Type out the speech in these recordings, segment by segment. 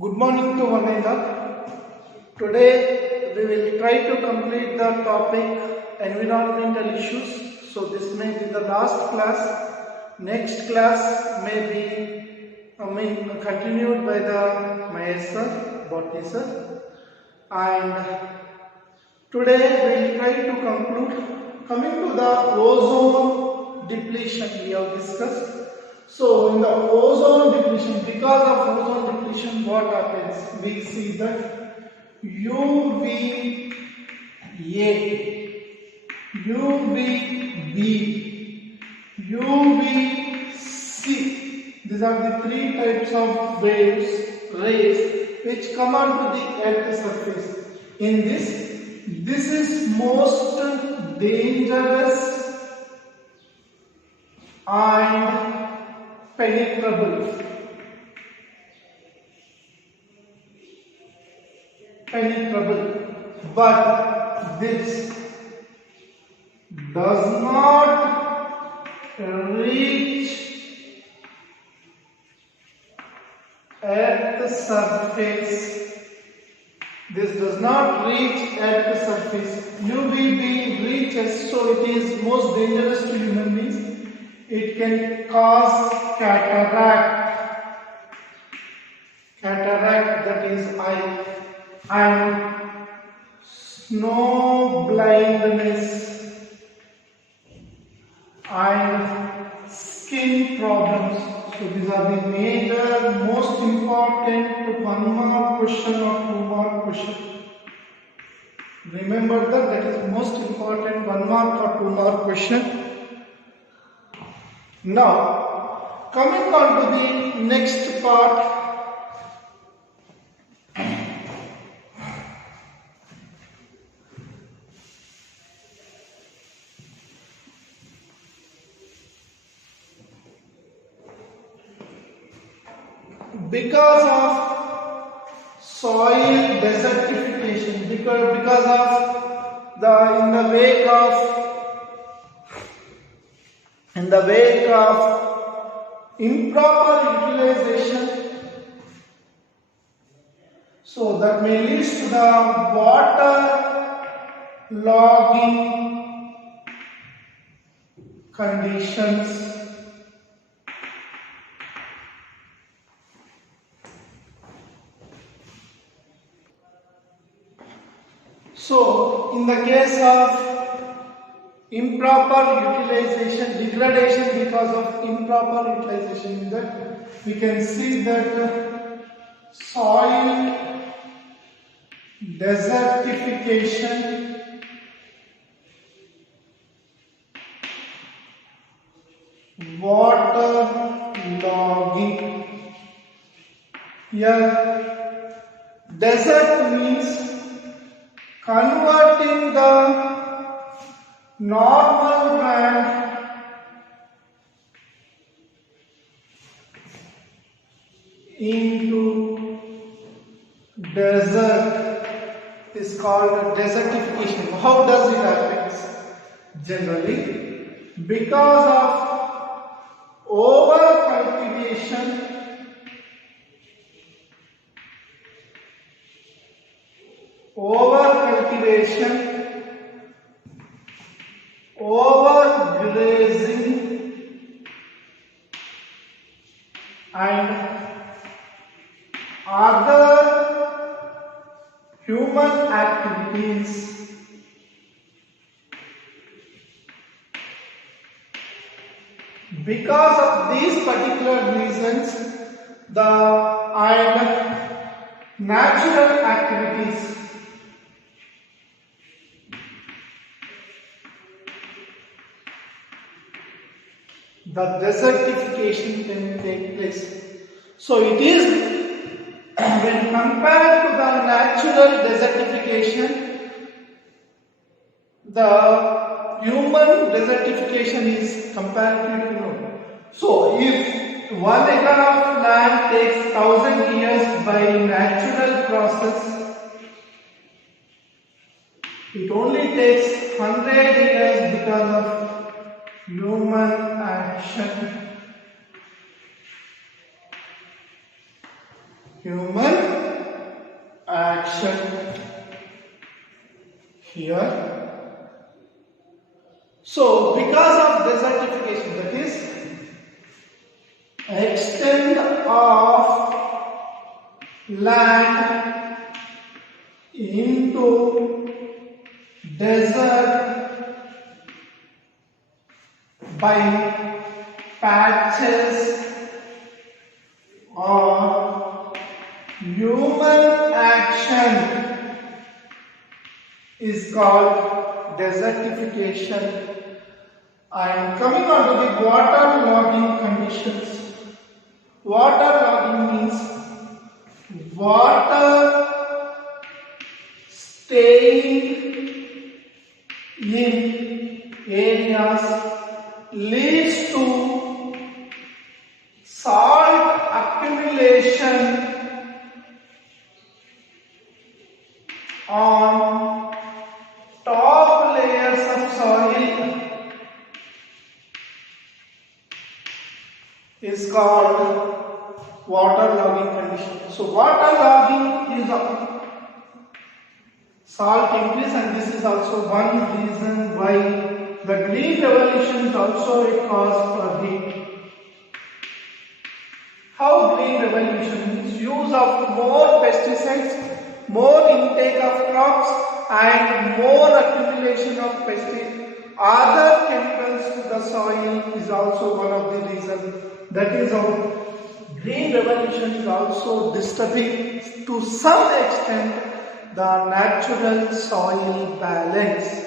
Good morning to one and all. Today we will try to complete the topic environmental issues. So this may be the last class. Next class may be continued by the Mahesh sir, Botany sir. And today we will try to conclude. Coming to the ozone depletion we have discussed. So in the ozone depletion, because of ozone depletion, what happens? We see that UVA, UVB, UVC. These are the three types of rays which come onto the Earth's surface. In this is most dangerous and penetrable, but this does not reach at the surface. This does not reach at the surface. UVB reaches, so it is most dangerous to human beings. It can cause cataract, that is eye, and snow blindness and skin problems. So these are the major, most important 1 mark question or 2 mark question. Remember that is most important 1 mark or 2 mark question. Now, coming on to the next part, because of soil desertification, because of in the wake of improper utilization, so that may lead to the water logging conditions. So, in the case of improper utilization, degradation because of improper utilization, that we can see that soil desertification, water logging. Here, desert means converting the normal land into desert is called desertification. How does it happen? Generally, because of over cultivation, overgrazing, and other human activities, because of these particular reasons, and natural activities, the desertification can take place. So it is when compared to the natural desertification, the human desertification is comparatively low. So if 1 acre of land takes 1000 years by natural process, it only takes 100 years because of human action. human action here. So because of desertification, that is extent of land into desert by patches or human action is called desertification. I am coming on to the water logging conditions. Water logging means water staying in areas leads to salt accumulation on top layers of soil is called water logging condition. So water logging is a salt increase, and this is also one reason why the green revolution is also a cause for heat. How green revolution means use of more pesticides, more intake of crops, and more accumulation of other chemicals to the soil is also one of the reasons. That is how green revolution is also disturbing to some extent the natural soil balance.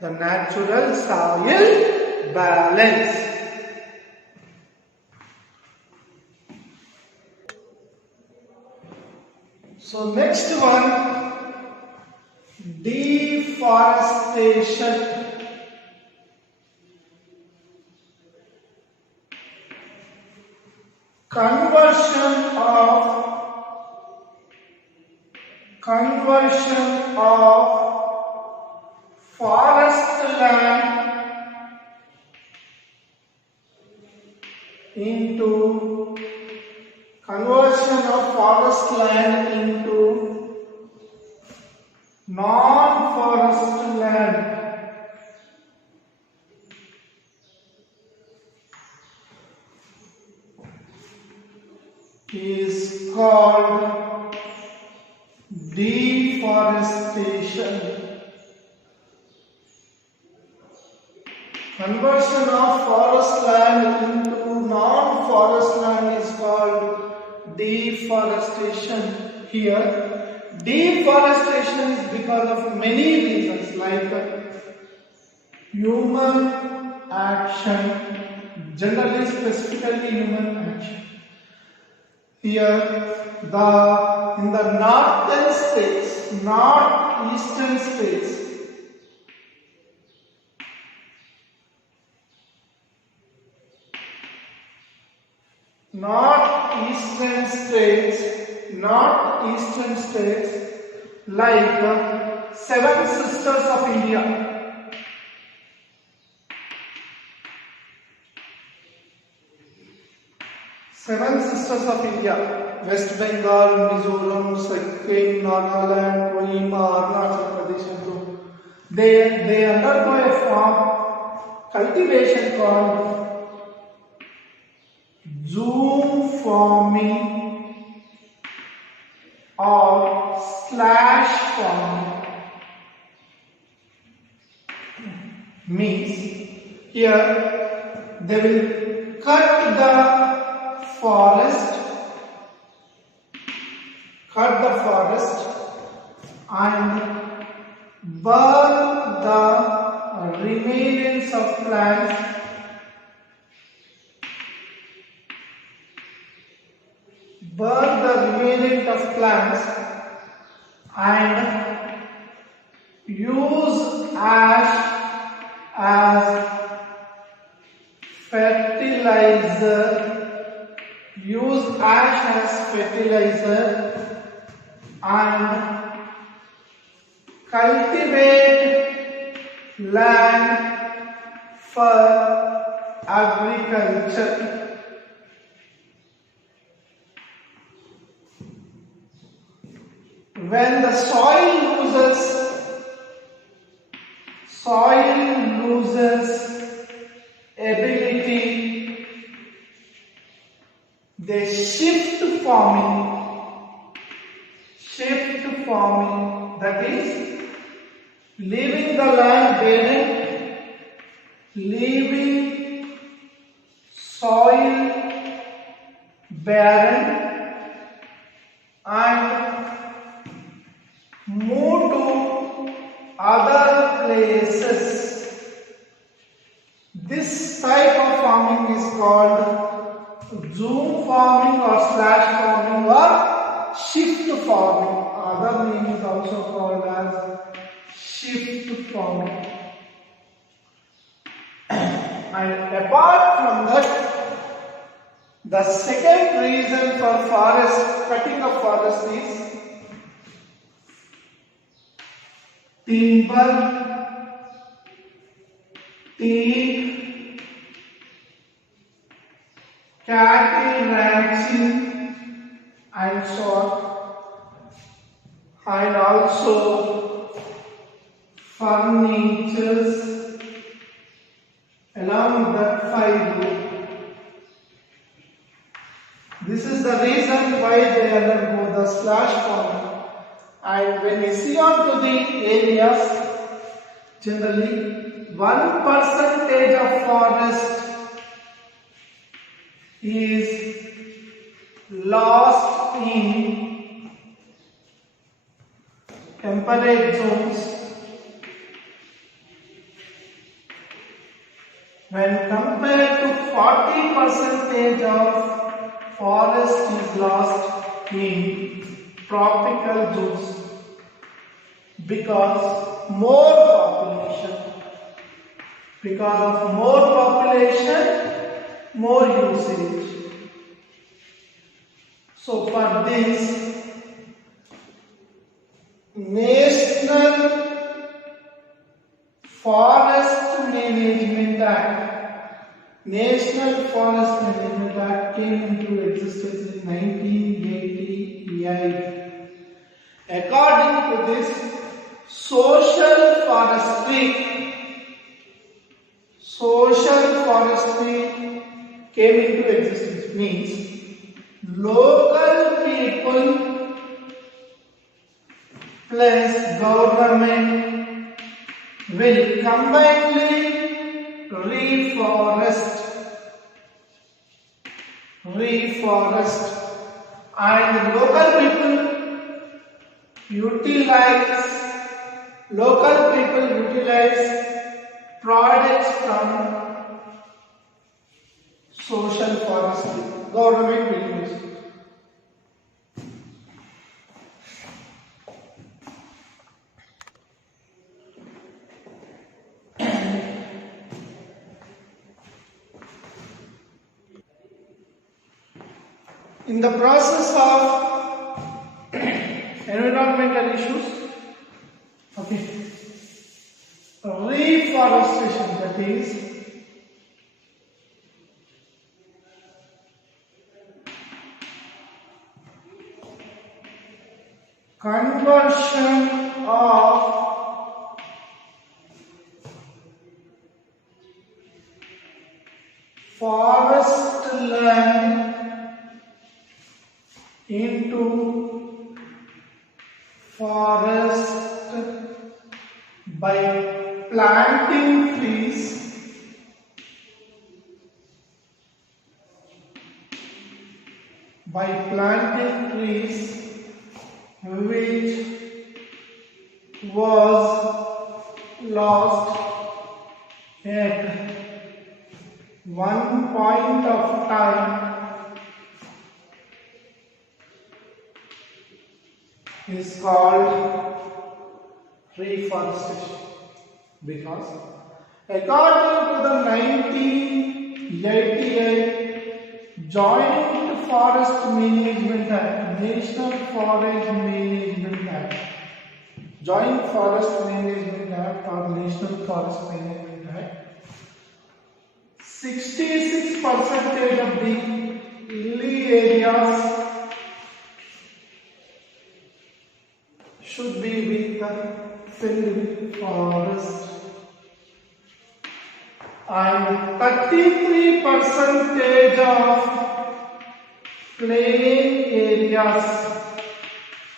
The natural soil balance. So next one, deforestation. Conversion of forest land into non-forest land. Is called deforestation. Conversion of forest land into non-forest land is called deforestation. Here, deforestation is because of many reasons like human action, generally specifically human action. Here, in the northern states, northeastern states, like Seven Sisters of India. Seven Sisters of India, West Bengal, Mizoram, Sikkim, Nagaland, Kohima, Arunachal Pradesh, and so they undergo a form cultivation called zoom forming or slash forming. Means here they will cut the forest and burn the remains of plants and use ash as fertilizer. And cultivate land for agriculture. when the soil loses ability, they shift farming, that is leaving the land barren, leaving soil barren and move to other places. This type of farming is called zoom farming or slash farming or shift farming. Other name is also called as shift farming. And apart from that, the second reason for cutting of forest is timber, teak, cattle ranching and so on, and also furnitures along that fibre. This is the reason why they undergo the slash farming. And when we see on to the areas, generally 1% of forest is lost in temperate zones, when compared to 40% of forest is lost in tropical zones, because of more population, more usage. So for this, National Forest Management Act came into existence in 1988. According to this, social forestry came into existence, means local people plus government will combinedly reforest, and local people utilize products from social forestry. Government will use it. In the process of environmental issues, reforestation, that is conversion of forest land into forest by planting trees, which was lost at one point of time is called reforestation, because according to the 1988 Joint Forest Management Act, National Forest Management Act, Joint Forest Management Act or National Forest Management Act, 66% of the hilly areas should be filled with forest, and 33% of plain areas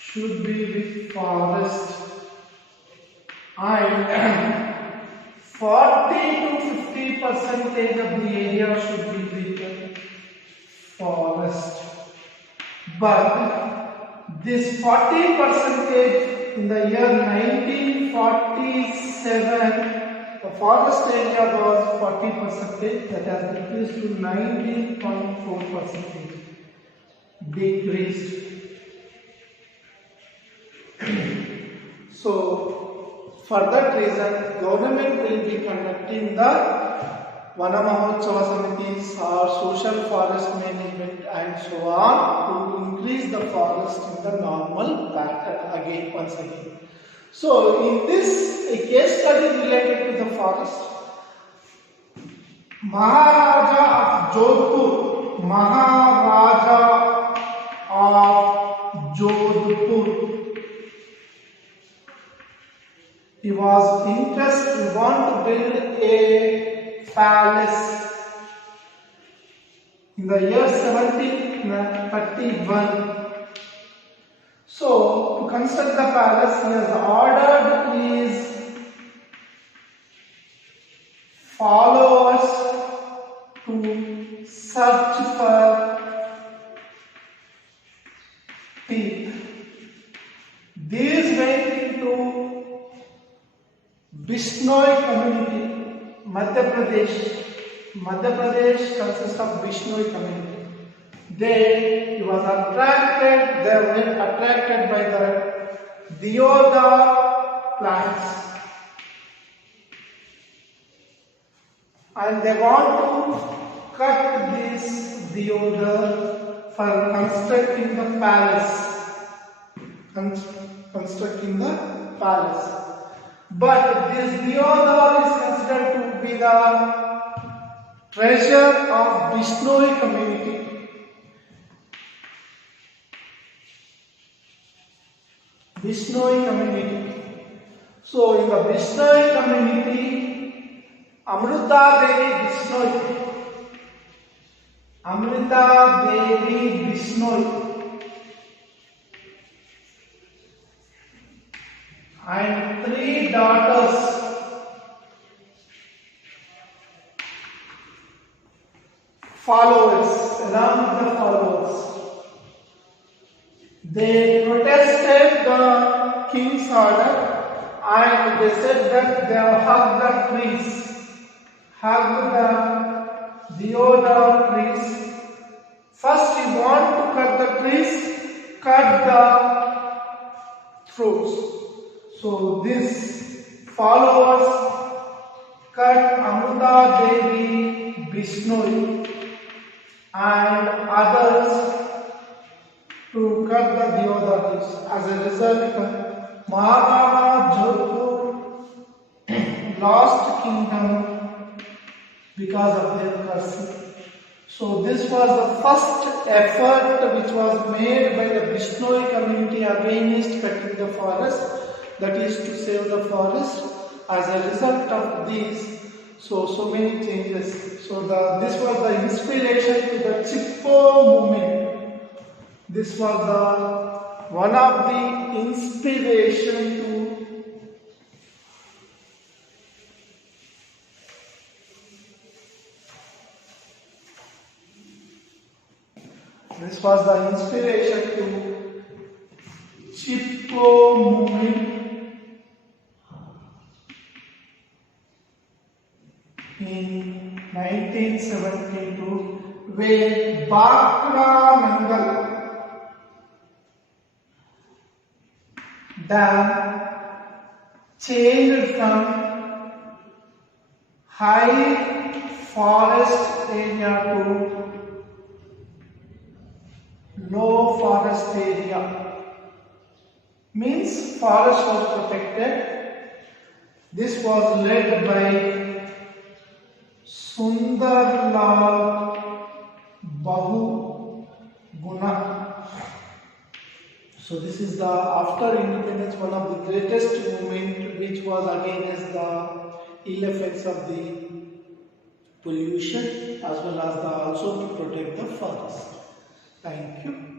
should be with forest, and 40 to 50% of the area should be with forest. But this 40% in the year 1947, the forest area was 40%, that has decreased to 19.4%, decreased. So, for that reason, government will be conducting the Vana Mahotsava Samitis or social forest management and so on to increase the forest in the normal pattern once again. So, in this a case study related to the forest, Maharaja of Jodhpur, he was interested, he wanted to build a palace in the year 1731. So, to construct the palace, he has ordered his followers to search for teeth. These went into Bishnoi community, Madhya Pradesh. Madhya Pradesh consists of Bishnoi community. They were attracted by the Deodar plants, and they want to cut this Deodar for constructing the palace. But this Deodar is considered to be the treasure of Bishnoi community. So in the Bishnoi community, Amrita Devi Bishnoi and 3 daughters, along with the followers. They protested the king's order, and they said that they have hugged the Deodar trees. First, you want to cut the trees, cut the fruits. So these followers cut Amrita Devi Bishnoi and others to cut the Deodar trees. As a result, Maharaja Jodhpur lost kingdom because of their cursing. So this was the first effort which was made by the Bishnoi community against cutting the forest, that is to save the forest. As a result of this, so many changes. So this was the inspiration to the Chipko movement. This was one of the inspiration to Chipko movement in 1972, where Bhakra Nangal dam changed from high forest area to low forest area. Means forest was protected. This was led by Sundarlal Bahuguna. So So this is the after independence one of the greatest movement which was against the ill effects of the pollution as well as also to protect the forest. Thank you.